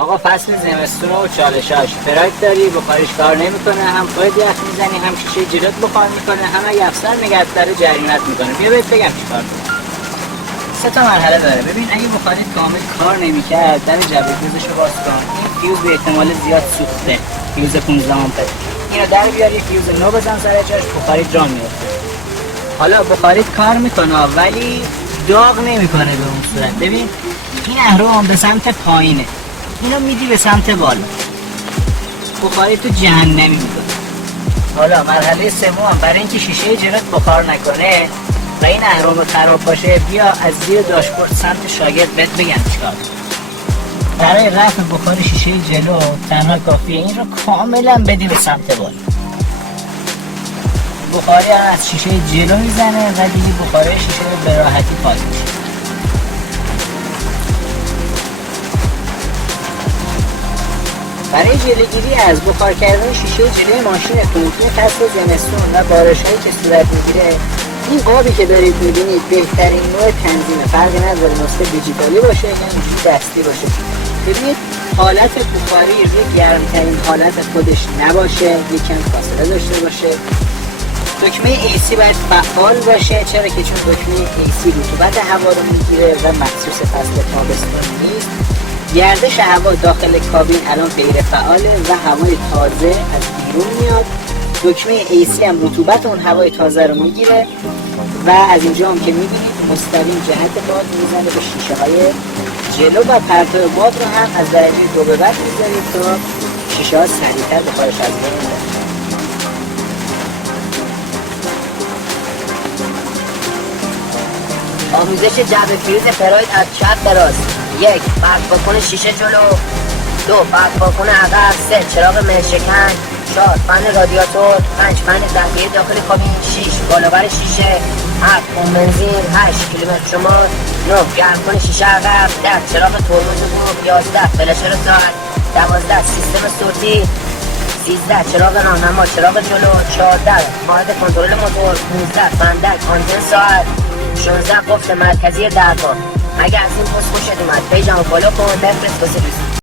آقا فصل زمستون و چالشاش پراید داری، بخاریش کار نمیکنه، هم خودت یخ میزنی، هم شیشه جلوت بخار میکنه، هم اگه افسر نگهت داره جریمت میکنه. بیا بهت بگم چیکار کنی. 3 مرحله داره. ببین اگه بخاریت کامل کار نمیکرد، در جویدوزشو باز کن. این فیوز به احتمال زیاد سوخته، فیوز 15 آمپر. اینو در بیاری، فیوز نو بزن سر جاش، بخاریت جان میفته. حالا بخاریت کار میکنه ولی داغ نمیکنه به اون صورت. ببین این اهرم به سمت پایینه، اینو میدی به سمت بالا، بخاری تو جهنمی میکنه. حالا مرحله سوم برای اینکه شیشه جلوت بخار نکنه و این اهرم خراب باشه، بیا از زیر داشبورد سمت شاگرد بهت بگم چیکار. برای رفع بخار شیشه جلو تنها کافیه این رو کاملا بدی به سمت بالا. بخاری از شیشه جلو میزنه و دیگه بخاره شیشه رو به راحتی پاک میشه. برای جلوگیری از بخار کردن شیشه جلوی ماشینتون توی فصل زمستون و بارش‌هایی که صورت میگیره، این قابی که دارید میبینید بهترین نوع تنظیمه. فرقی نداره نسخه دیجیتالی باشه یا دستی باشه. ببینید حالت بخاری روی گرمترین حالت خودش نباشه، یکم فاصله داشته باشه. دکمه AC باید فعال باشه. چرا که چون دکمه AC رطوبت هوا رو میگیره و مخصوص فصل تابستون نیست. گردش هوا داخل کابین الان غیر فعاله و هوای تازه از بیرون میاد. دکمه AC هم رطوبت اون هوای تازه رو میگیره و از اینجا هم که میبینید مستقیم جهت باد میزنه به شیشه های جلو و پرتو باد رو هم از درجه 2 به بعد میذارید تا شیشه ها سریعتر بخارش از بین بره. آموزش جعبه فیوز پراید از چپ به راست. 1. فرق بکن شیشه جلو. 2. فرق بکن عقب. 3. چراغ مهشکن. 4. فن رادیاتور. 5. فن تهویه داخل کابین. 6. بالابر شیشه. 7. خون بنزین. 8. کیلومتر شمار. 9. گرم کن شیشه عقب. 10. چراغ ترمز رو. 11. فلاشر ساعت. 12. سیستم صوتی. 13. چراغ راهنما. چراغ جلو. 14. ماهد کنترل موتور. 15. فندک آنتن ساعت. 16. قفل مرکزی درها. اگر از این پست خوشت اومد پیجمو فالو کن، بفرست واسه دوست.